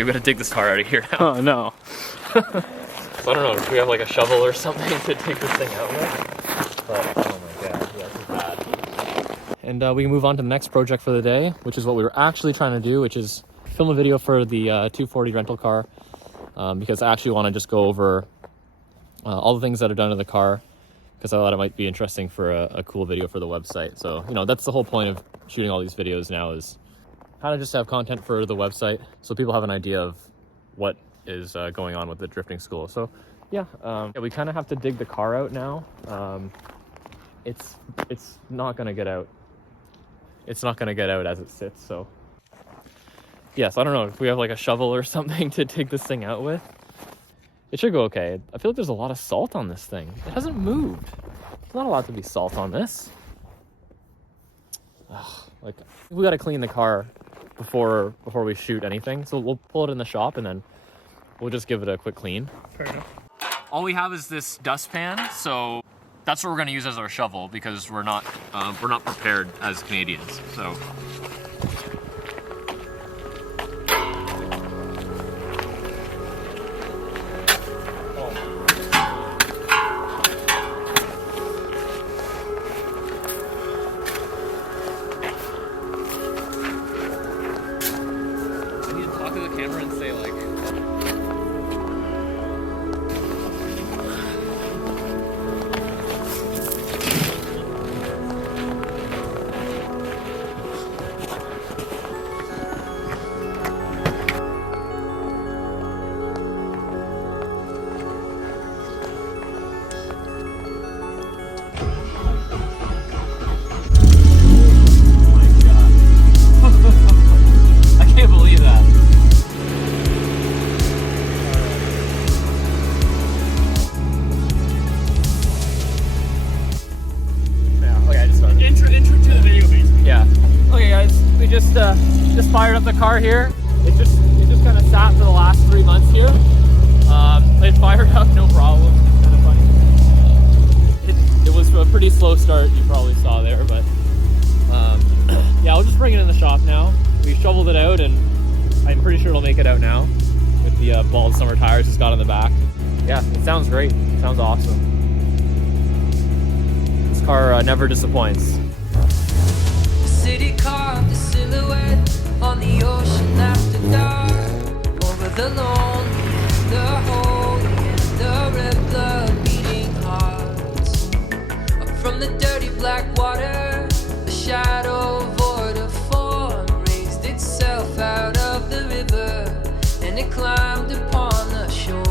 Okay, we gotta dig this car out of here now. Oh no. So I don't know, do we have like a shovel or something to dig this thing out with? But, oh my god, yeah, this is bad. And we can move on to the next project for the day, which is what we were actually trying to do, which is film a video for the 240 rental car. Because I actually want to just go over all the things that are done to the car, because I thought it might be interesting for a cool video for the website. So, you know, that's the whole point of shooting all these videos now, is how to just have content for the website so people have an idea of what is going on with the drifting school. So yeah, we kind of have to dig the car out now. It's not gonna get out. It's not gonna get out as it sits. So yes, I don't know if we have like a shovel or something to dig this thing out with. It should go okay. I feel like there's a lot of salt on this thing. It hasn't moved. There's not allowed to be salt on this. Ugh, like, we gotta clean the car before we shoot anything. So we'll pull it in the shop and then we'll just give it a quick clean. Fair enough. All we have is this dustpan, so that's what we're gonna use as our shovel, because we're not prepared as Canadians. So. Camera and say like, oh my god. I can't believe that. Intro to the video, basically. Yeah. Okay, guys, we just fired up the car here. It just kind of sat for the last 3 months here. It fired up, no problem. It's kind of funny. It was a pretty slow start, you probably saw there, but yeah, I'll just bring it in the shop now. We shoveled it out, and I'm pretty sure it'll make it out now with the bald summer tires it's got on the back. Yeah, it sounds great. It sounds awesome. This car never disappoints. City car, the silhouette on the ocean after dark. Over the lonely and the holy and the red blood beating hearts. Up from the dirty black water, the shadow void of form raised itself out of the river, and it climbed upon the shore.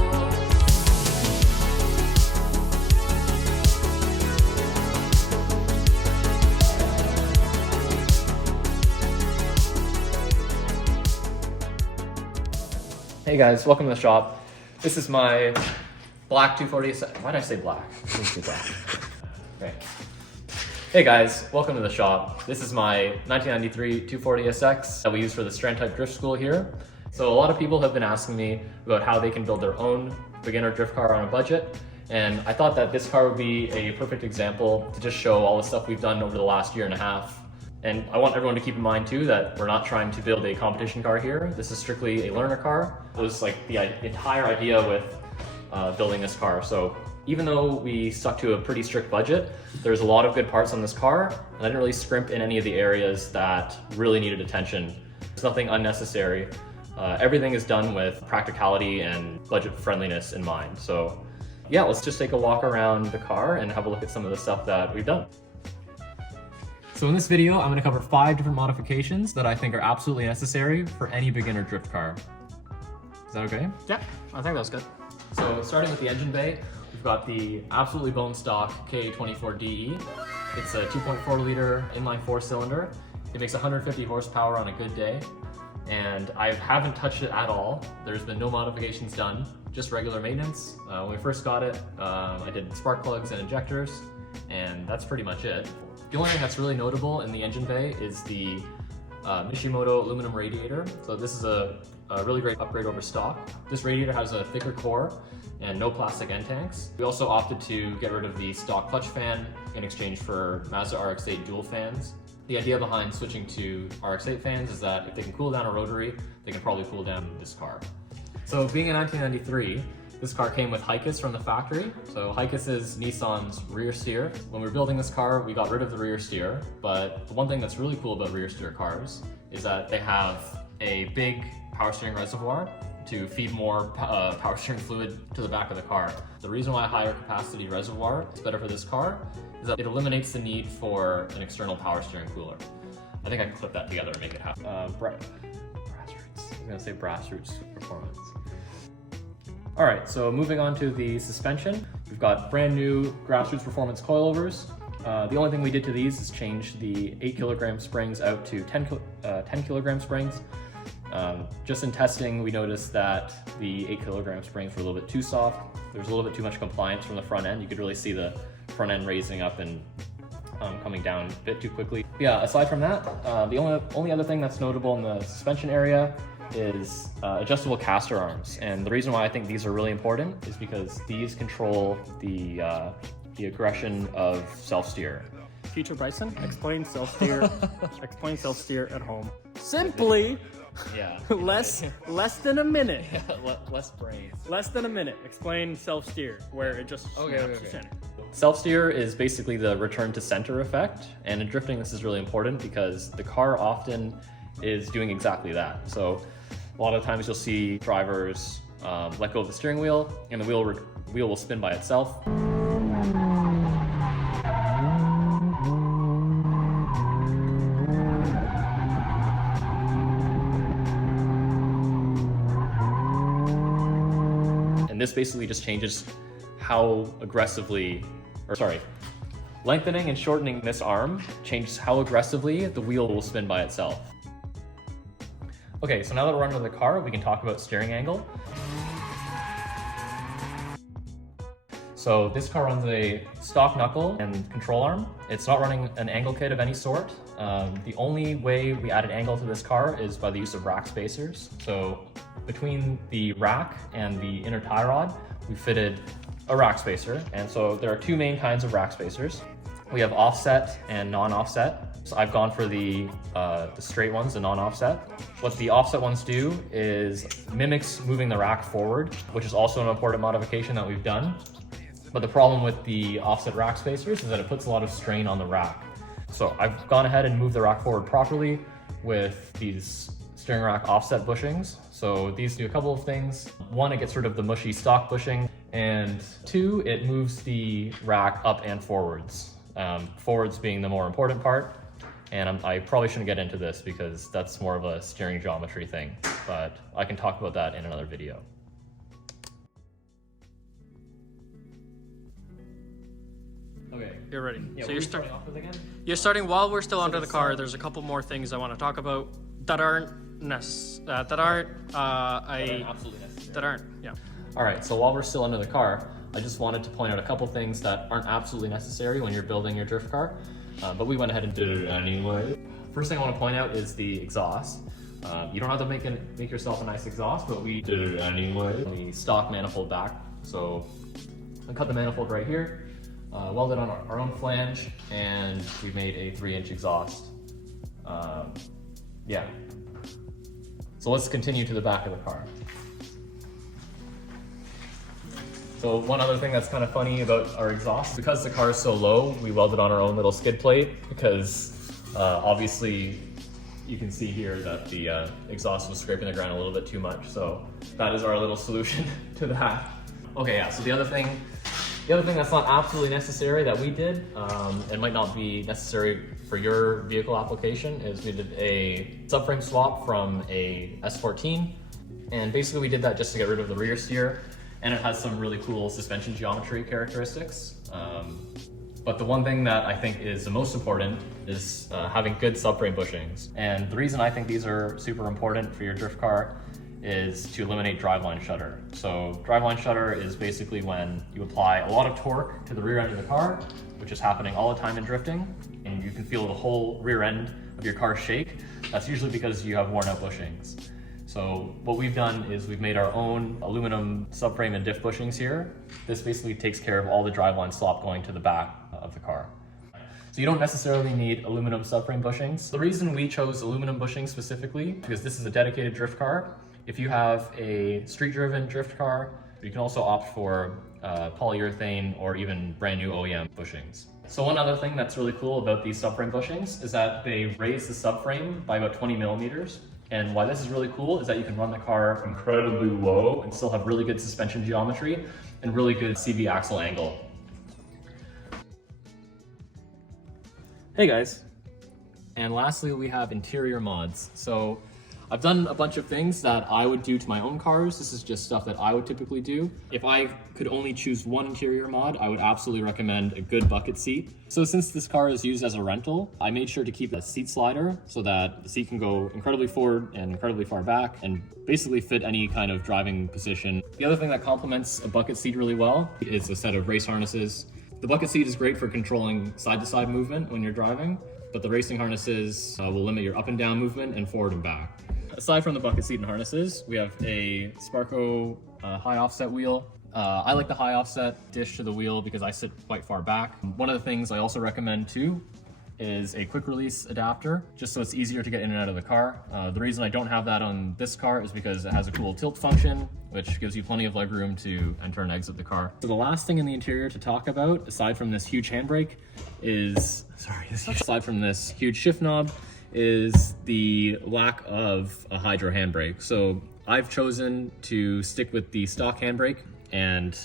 Hey guys, welcome to the shop. This is my black 240. Why did I say black? Let's do black. Okay. Hey guys, welcome to the shop. This is my 1993 240SX that we use for the Strand Type Drift School here. So a lot of people have been asking me about how they can build their own beginner drift car on a budget. And I thought that this car would be a perfect example to just show all the stuff we've done over the last year and a half. And I want everyone to keep in mind too that we're not trying to build a competition car here. This is strictly a learner car. It was like the entire idea with building this car. So even though we stuck to a pretty strict budget, there's a lot of good parts on this car, and I didn't really scrimp in any of the areas that really needed attention. There's nothing unnecessary. Everything is done with practicality and budget friendliness in mind. So yeah, let's just take a walk around the car and have a look at some of the stuff that we've done. So in this video, I'm going to cover 5 different modifications that I think are absolutely necessary for any beginner drift car. Is that okay? Yeah, I think that's good. So starting with the engine bay, we've got the absolutely bone stock K24DE. It's a 2.4 liter inline 4-cylinder. It makes 150 horsepower on a good day. And I haven't touched it at all. There's been no modifications done, just regular maintenance. When we first got it, I did spark plugs and injectors, and that's pretty much it. The only thing that's really notable in the engine bay is the Mishimoto aluminum radiator. So this is a really great upgrade over stock. This radiator has a thicker core and no plastic end tanks. We also opted to get rid of the stock clutch fan in exchange for Mazda RX-8 dual fans. The idea behind switching to RX-8 fans is that if they can cool down a rotary, they can probably cool down this car. So being in 1993, this car came with Hikis from the factory. So Hikis is Nissan's rear steer. When we were building this car, we got rid of the rear steer, but the one thing that's really cool about rear steer cars is that they have a big power steering reservoir to feed more power steering fluid to the back of the car. The reason why a higher capacity reservoir is better for this car is that it eliminates the need for an external power steering cooler. I think I can clip that together and make it happen. Grassroots. I was gonna say Grassroots Performance. All right, so moving on to the suspension. We've got brand new Grassroots Performance coilovers. The only thing we did to these is change the 8 kilogram springs out to 10 kilogram springs. Just in testing, we noticed that the 8 kilogram springs were a little bit too soft. There's a little bit too much compliance from the front end. You could really see the front end raising up and coming down a bit too quickly. Yeah, aside from that, the only other thing that's notable in the suspension area is adjustable caster arms. And the reason why I think these are really important is because these control the aggression of self-steer. Future Bryson, explain self-steer. Explain self-steer at home. Simply. Yeah. less than a minute. Less brains. Less than a minute. Explain self-steer, where it just snaps to center. Self-steer is basically the return to center effect, and in drifting this is really important because the car often is doing exactly that. So a lot of times you'll see drivers let go of the steering wheel and the wheel will spin by itself. And this basically just changes how aggressively, lengthening and shortening this arm changes how aggressively the wheel will spin by itself. Okay, so now that we're under the car, we can talk about steering angle. So this car runs a stock knuckle and control arm. It's not running an angle kit of any sort. The only way we added angle to this car is by the use of rack spacers. So between the rack and the inner tie rod, we fitted a rack spacer. And so there are two main kinds of rack spacers. We have offset and non-offset. So I've gone for the straight ones, the non-offset. What the offset ones do is mimics moving the rack forward, which is also an important modification that we've done. But the problem with the offset rack spacers is that it puts a lot of strain on the rack. So I've gone ahead and moved the rack forward properly with these steering rack offset bushings. So these do a couple of things. One, it gets rid of the mushy stock bushing, and two, it moves the rack up and forwards. Forwards being the more important part. And I probably shouldn't get into this because that's more of a steering geometry thing, but I can talk about that in another video. Okay. You're ready. Yeah, So you're starting off with again? You're starting while we're still under the car. There's a couple more things I want to talk about that aren't Absolutely necessary. that aren't. Yeah. All right, so while we're still under the car, I just wanted to point out a couple things that aren't absolutely necessary when you're building your drift car, but we went ahead and did it anyway. First thing I want to point out is the exhaust. You don't have to make yourself a nice exhaust, but we did it anyway. The stock manifold back. So I cut the manifold right here, welded on our own flange, and we made a 3-inch exhaust. Yeah. So let's continue to the back of the car. So one other thing that's kind of funny about our exhaust, because the car is so low, we welded on our own little skid plate because obviously you can see here that the exhaust was scraping the ground a little bit too much. So that is our little solution to that. Okay, yeah, so the other thing that's not absolutely necessary that we did, and might not be necessary for your vehicle application, is we did a subframe swap from a S14. And basically we did that just to get rid of the rear steer. And it has some really cool suspension geometry characteristics. But the one thing that I think is the most important is having good subframe bushings. And the reason I think these are super important for your drift car is to eliminate driveline shudder. So driveline shudder is basically when you apply a lot of torque to the rear end of the car, which is happening all the time in drifting, and you can feel the whole rear end of your car shake. That's usually because you have worn out bushings. So what we've done is we've made our own aluminum subframe and diff bushings here. This basically takes care of all the driveline slop going to the back of the car. So you don't necessarily need aluminum subframe bushings. The reason we chose aluminum bushings specifically, because this is a dedicated drift car. If you have a street-driven drift car, you can also opt for polyurethane or even brand new OEM bushings. So one other thing that's really cool about these subframe bushings is that they raise the subframe by about 20 millimeters. And why this is really cool is that you can run the car incredibly low and still have really good suspension geometry and really good CV axle angle. Hey guys. And lastly, we have interior mods. So I've done a bunch of things that I would do to my own cars. This is just stuff that I would typically do. If I could only choose one interior mod, I would absolutely recommend a good bucket seat. So since this car is used as a rental, I made sure to keep a seat slider so that the seat can go incredibly forward and incredibly far back and basically fit any kind of driving position. The other thing that complements a bucket seat really well is a set of race harnesses. The bucket seat is great for controlling side-to-side movement when you're driving, but the racing harnesses will limit your up and down movement and forward and back. Aside from the bucket seat and harnesses, we have a Sparco high offset wheel. I like the high offset dish to the wheel because I sit quite far back. One of the things I also recommend too is a quick release adapter, just so it's easier to get in and out of the car. The reason I don't have that on this car is because it has a cool tilt function, which gives you plenty of leg room to enter and exit the car. So the last thing in the interior to talk about, aside from this huge handbrake, aside from this huge shift knob, is the lack of a hydro handbrake. So I've chosen to stick with the stock handbrake, and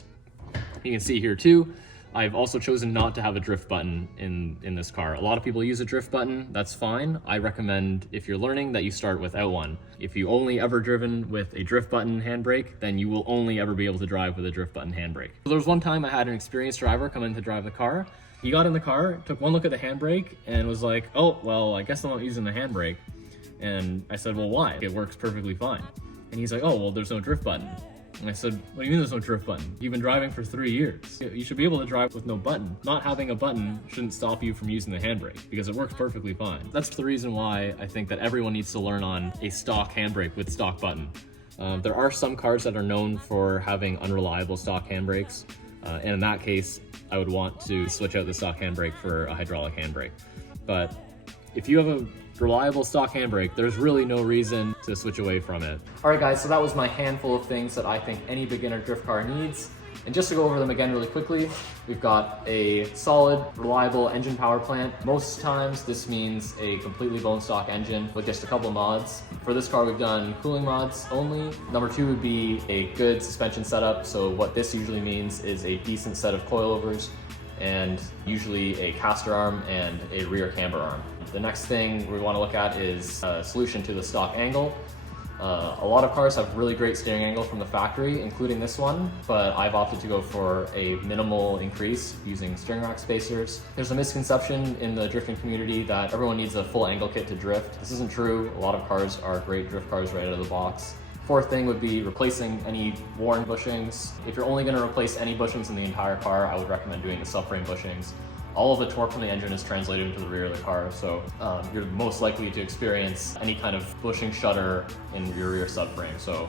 you can see here too, I've also chosen not to have a drift button in this car. A lot of people use a drift button, that's fine. I recommend if you're learning that you start without one. If you only ever driven with a drift button handbrake, then you will only ever be able to drive with a drift button handbrake. So there was one time I had an experienced driver come in to drive the car. He got in the car, took one look at the handbrake, and was like, oh, well, I guess I'm not using the handbrake. And I said, well, why? It works perfectly fine. And he's like, oh, well, there's no drift button. And I said, what do you mean there's no drift button? You've been driving for 3 years. You should be able to drive with no button. Not having a button shouldn't stop you from using the handbrake because it works perfectly fine. That's the reason why I think that everyone needs to learn on a stock handbrake with stock button. There are some cars that are known for having unreliable stock handbrakes. And in that case, I would want to switch out the stock handbrake for a hydraulic handbrake. But if you have a reliable stock handbrake, there's really no reason to switch away from it. All right guys, so that was my handful of things that I think any beginner drift car needs. And just to go over them again really quickly, we've got a solid, reliable engine power plant. Most times this means a completely bone stock engine with just a couple mods. For this car, we've done cooling rods only. Number 2 would be a good suspension setup. So what this usually means is a decent set of coilovers and usually a caster arm and a rear camber arm. The next thing we want to look at is a solution to the stock angle. A lot of cars have really great steering angle from the factory, including this one, but I've opted to go for a minimal increase using steering rack spacers. There's a misconception in the drifting community that everyone needs a full angle kit to drift. This isn't true. A lot of cars are great drift cars right out of the box. Fourth thing would be replacing any worn bushings. If you're only going to replace any bushings in the entire car, I would recommend doing the subframe bushings. All of the torque from the engine is translated into the rear of the car, so you're most likely to experience any kind of bushing shudder in your rear subframe. So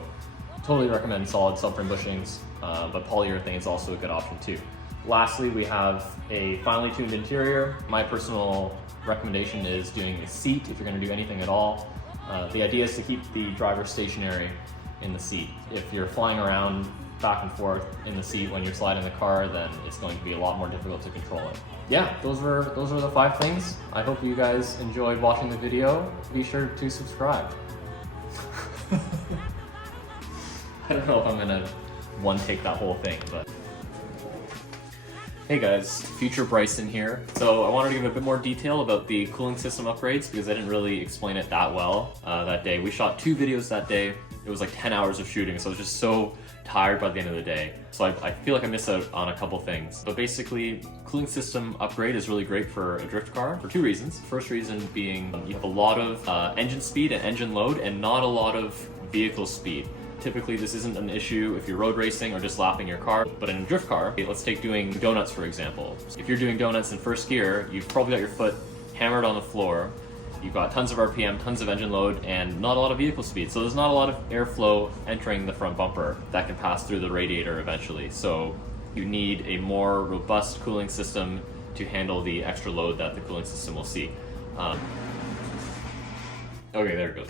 totally recommend solid subframe bushings, but polyurethane is also a good option too. Lastly, we have a finely tuned interior. My personal recommendation is doing a seat if you're going to do anything at all. The idea is to keep the driver stationary in the seat. If you're flying around back and forth in the seat when you're sliding the car, then it's going to be a lot more difficult to control it. Yeah, those are the 5 things. I hope you guys enjoyed watching the video. Be sure to subscribe. I don't know if I'm gonna one take that whole thing, but. Hey guys, Future Bryson here. So I wanted to give a bit more detail about the cooling system upgrades because I didn't really explain it that well that day. We shot 2 videos that day. It was like 10 hours of shooting, so I was just so tired by the end of the day. So I feel like I missed out on a couple things. But basically, cooling system upgrade is really great for a drift car for 2 reasons. First reason being you have a lot of engine speed and engine load and not a lot of vehicle speed. Typically, this isn't an issue if you're road racing or just lapping your car, but in a drift car, let's take doing donuts for example. If you're doing donuts in first gear, you've probably got your foot hammered on the floor, you've got tons of RPM, tons of engine load, and not a lot of vehicle speed. So there's not a lot of airflow entering the front bumper that can pass through the radiator eventually. So you need a more robust cooling system to handle the extra load that the cooling system will see. Okay, there it goes.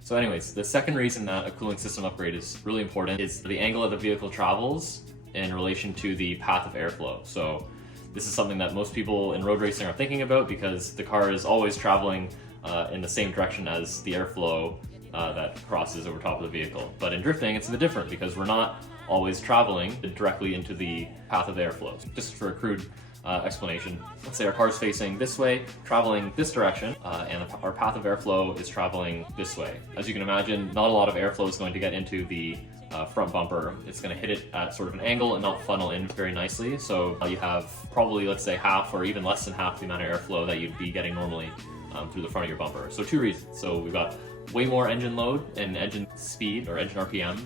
So anyways, the second reason that a cooling system upgrade is really important is the angle that the vehicle travels in relation to the path of airflow. So this is something that most people in road racing are thinking about because the car is always traveling in the same direction as the airflow that crosses over top of the vehicle. But in drifting, it's a bit different because we're not always traveling directly into the path of the airflow. Just for a crude explanation, let's say our car's facing this way, traveling this direction, and our path of airflow is traveling this way. As you can imagine, not a lot of airflow is going to get into the front bumper. It's going to hit it at sort of an angle and not funnel in very nicely. So you have probably, let's say, half or even less than half the amount of airflow that you'd be getting normally through the front of your bumper. So two reasons. So we've got way more engine load and engine speed or engine RPM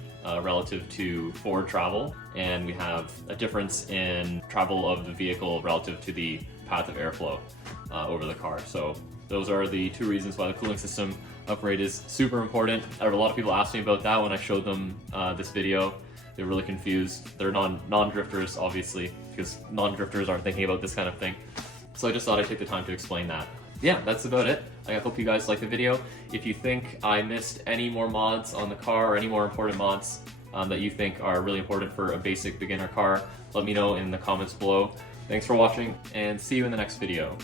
relative to forward travel, and we have a difference in travel of the vehicle relative to the path of airflow over the car. So those are the two reasons why the cooling system upgrade is super important. I have a lot of people ask me about that when I showed them this video. They're really confused. They're non-drifters, obviously, because non-drifters aren't thinking about this kind of thing. So I just thought I'd take the time to explain that. Yeah, that's about it. I hope you guys liked the video. If you think I missed any more mods on the car or any more important mods that you think are really important for a basic beginner car, let me know in the comments below. Thanks for watching, and see you in the next video.